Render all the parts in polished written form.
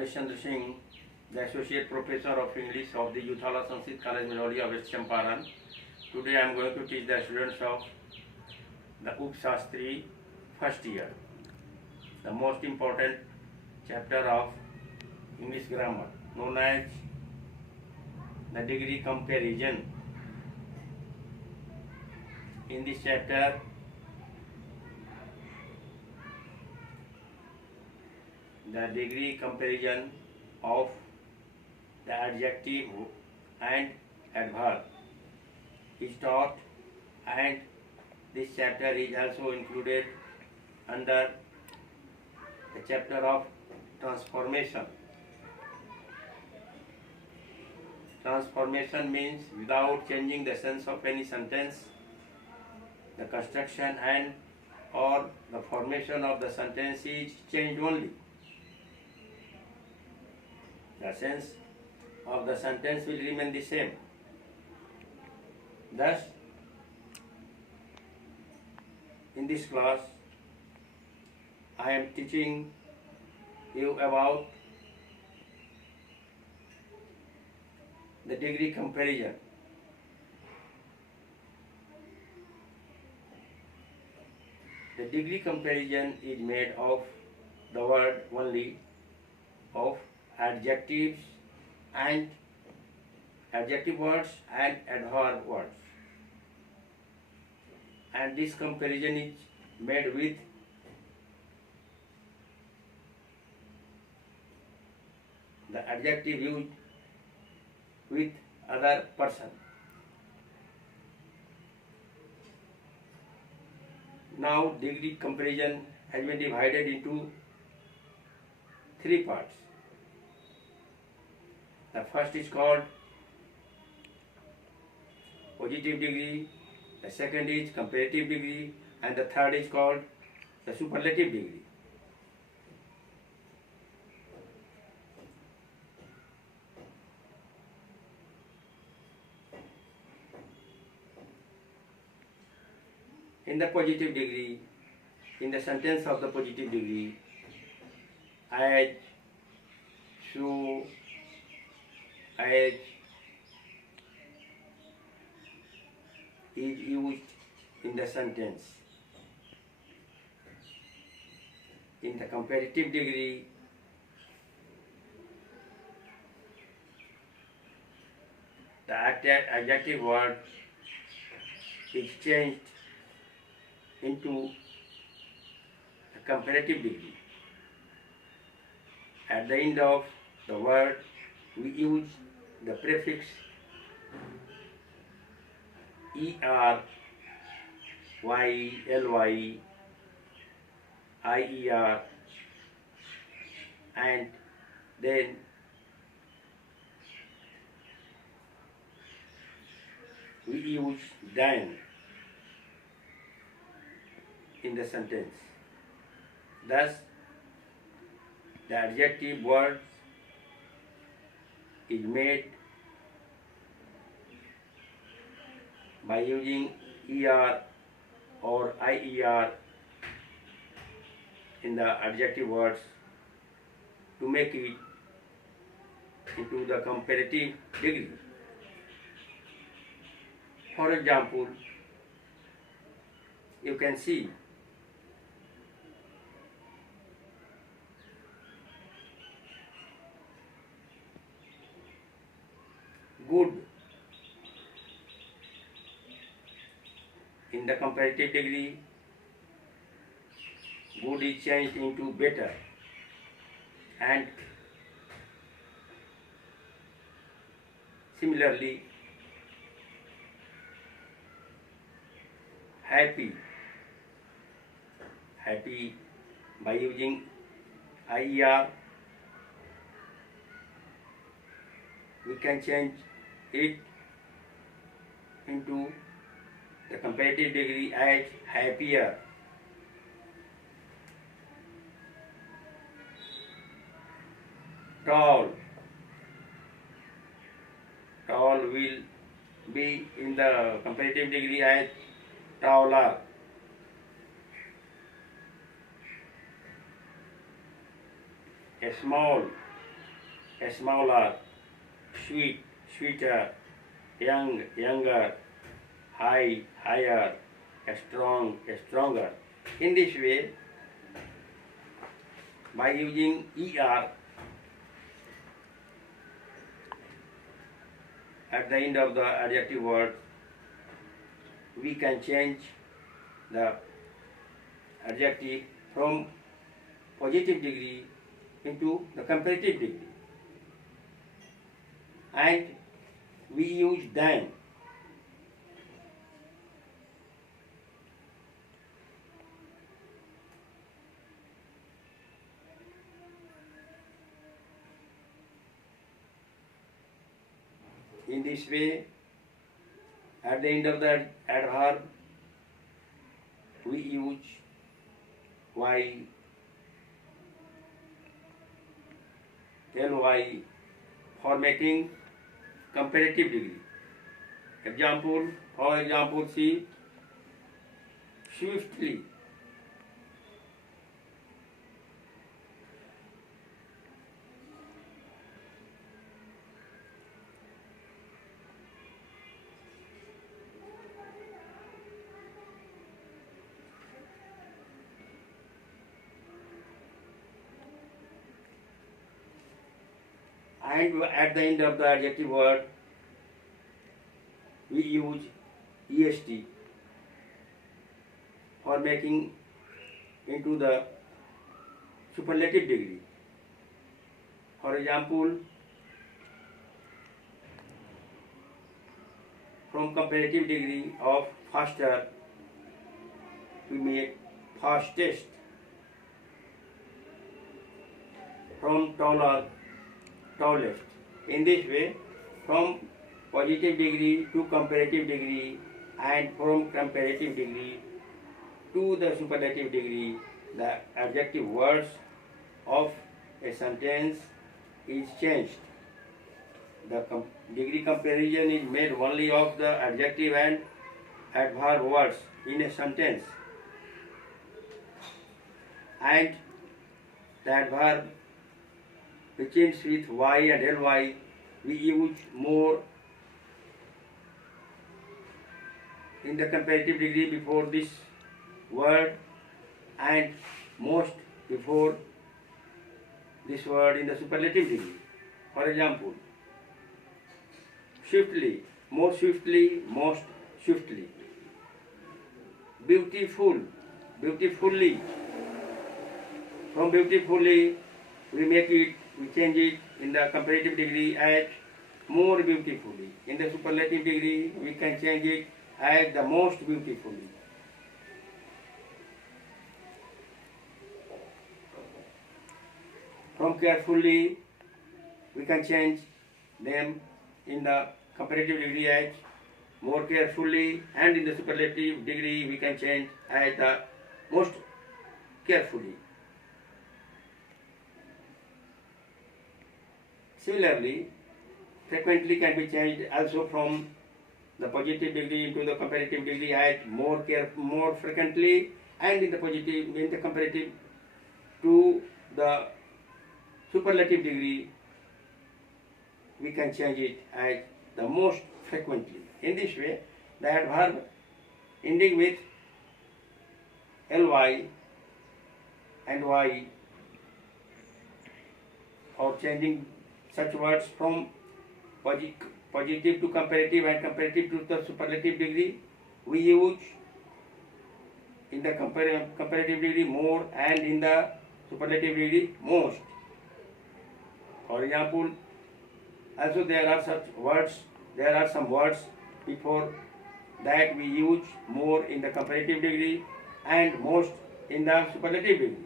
Harishchandra Singh, the Associate Professor of English of the Yuthala Sanskrit College, Mehrauli of West Champaran. Today I am going to teach the students of the Upshastri first year, the most important chapter of English grammar, known as the degree comparison. In this chapter, the degree comparison of the adjective and adverb is taught, and this chapter is also included under the chapter of transformation. Transformation means without changing the sense of any sentence, the construction and or the formation of the sentence is changed only. The sense of the sentence will remain the same. Thus, in this class, I am teaching you about the degree comparison. The degree comparison is made of the word only of adjectives and adjective words and adverb words, and this comparison is made with the adjective used with other person. Now degree comparison has been divided into three parts. The first is called positive degree, the second is comparative degree, and the third is called the superlative degree. In the positive degree, in the sentence of the positive degree, as, so, as is used in the sentence. In the comparative degree, the adjective word is changed into the comparative degree. At the end of the word, we use the prefix er, y, ly, ier, and then we use than in the sentence. Thus, the adjective word is made by using er or ier in the adjective words to make it into the comparative degree. For example, you can see good. In the comparative degree, good is changed into better, and similarly happy by using ier, we can change it into the comparative degree as happier. Tall will be in the comparative degree as taller. A small smaller, sweet, sweeter, young, younger, high, higher, strong, stronger. In this way, by using er at the end of the adjective word, we can change the adjective from positive degree into the comparative degree. And we use than. In this way, at the end of the adverb, we use y, ly for making comparative degree. Example, for example, see, swiftly. And at the end of the adjective word, we use est for making into the superlative degree. For example, from comparative degree of faster, we make fastest. From taller, tallest. In this way, from positive degree to comparative degree and from comparative degree to the superlative degree, the adjective words of a sentence is changed. The degree comparison is made only of the adjective and adverb words in a sentence, and the adverb begins with y and ly. We use more in the comparative degree before this word and most before this word in the superlative degree. For example, swiftly, more swiftly, most swiftly. Beautiful, beautifully. From beautifully, we change it in the comparative degree as more beautifully. In the superlative degree, we can change it as the most beautifully. From carefully, we can change them in the comparative degree as more carefully, and in the superlative degree, we can change as the most carefully. Similarly, frequently can be changed also from the positive degree into the comparative degree as more frequently, and in the comparative to the superlative degree, we can change it as the most frequently. In this way, the adverb ending with ly and y, or changing such words from positive to comparative and comparative to the superlative degree, we use in the comparative degree more and in the superlative degree most. For example, also there are some words before that we use more in the comparative degree and most in the superlative degree.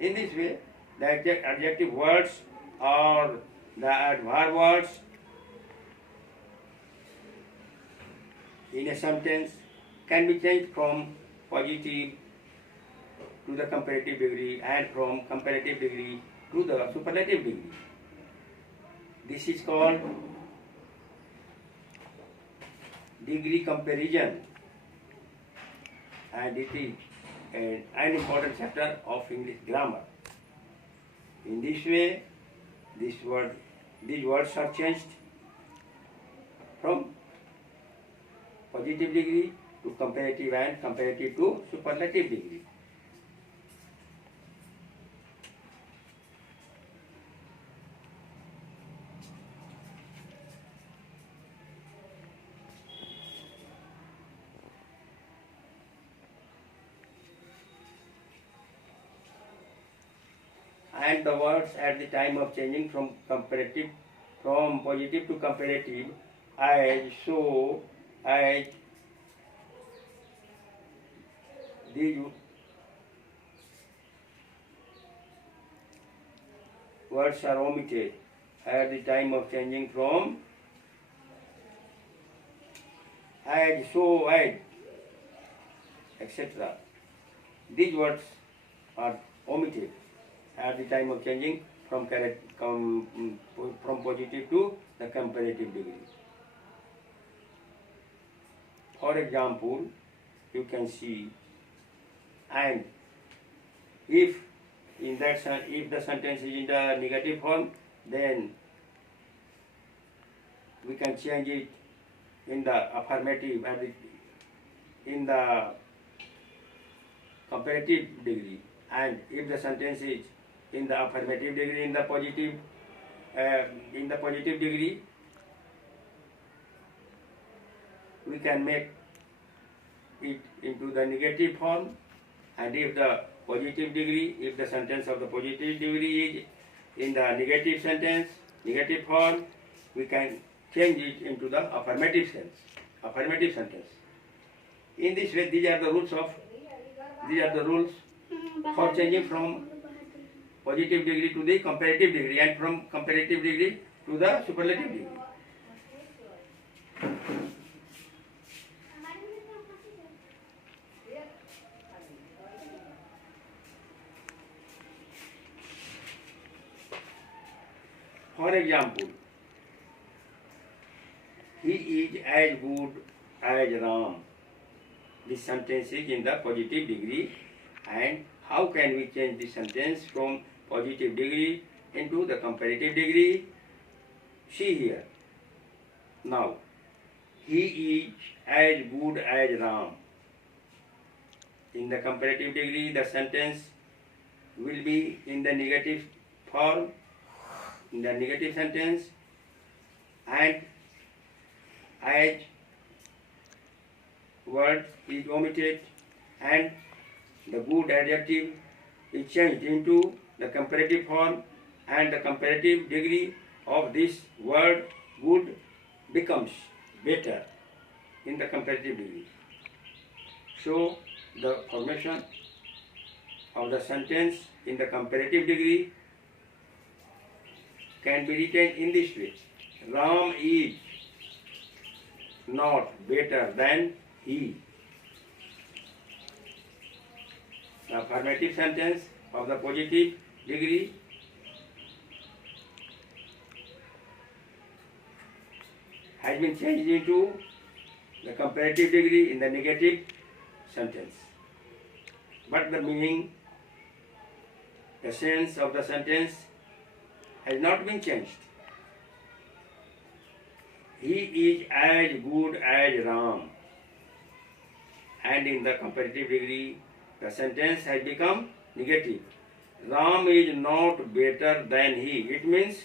In this way, the adjective words or the adverb words in a sentence can be changed from positive to the comparative degree and from comparative degree to the superlative degree. This is called degree comparison, and it is an important chapter of English grammar. In this way, these words are changed from positive degree to comparative and comparative to superlative degree. And the words at the time of changing from positive to comparative, as, so, as, these words are omitted at the time of changing from as, so, as, etc. These words are omitted at the time of changing from positive to the comparative degree. For example, you can see, and if if the sentence is in the negative form, then we can change it in the affirmative and in the comparative degree. And if the sentence is in the affirmative degree, in the positive degree, we can make it into the negative form. And if the positive degree, if the sentence of the positive degree is in the negative form, we can change it into the affirmative sentence. In this way, these are the rules for changing from positive degree to the comparative degree and from comparative degree to the superlative degree. For example, he is as good as Ram. This sentence is in the positive degree, and how can we change this sentence from positive degree into the comparative degree? See here. Now, he is as good as Ram. In the comparative degree, the sentence will be in the negative form, in the negative sentence, and as word is omitted and the good adjective is changed into the comparative form, and the comparative degree of this word good becomes better in the comparative degree. So the formation of the sentence in the comparative degree can be written in this way: Ram is not better than he. The affirmative sentence of the positive degree has been changed into the comparative degree in the negative sentence. But the meaning, the sense of the sentence has not been changed. He is as good as Ram. And in the comparative degree, the sentence has become negative. Ram is not better than he. It means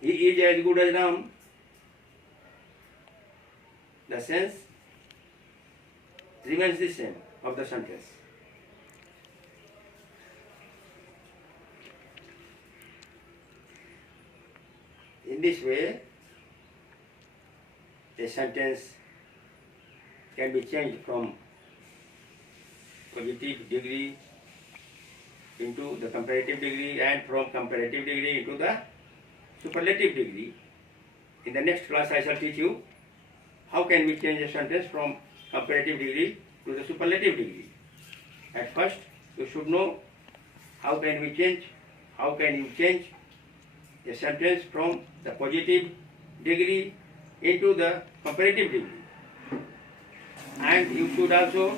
he is as good as Ram. The sense remains the same of the sentence. In this way, a sentence can be changed from positive degree into the comparative degree, and from comparative degree into the superlative degree. In the next class, I shall teach you how can we change a sentence from comparative degree to the superlative degree. At first, you should know how can you change a sentence from the positive degree into the comparative degree. And you should also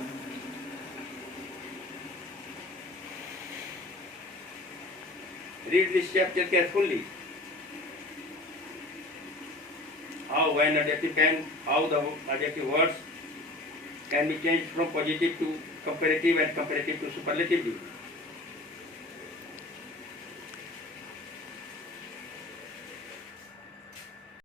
Read this chapter carefully. How the adjective words can be changed from positive to comparative and comparative to superlative.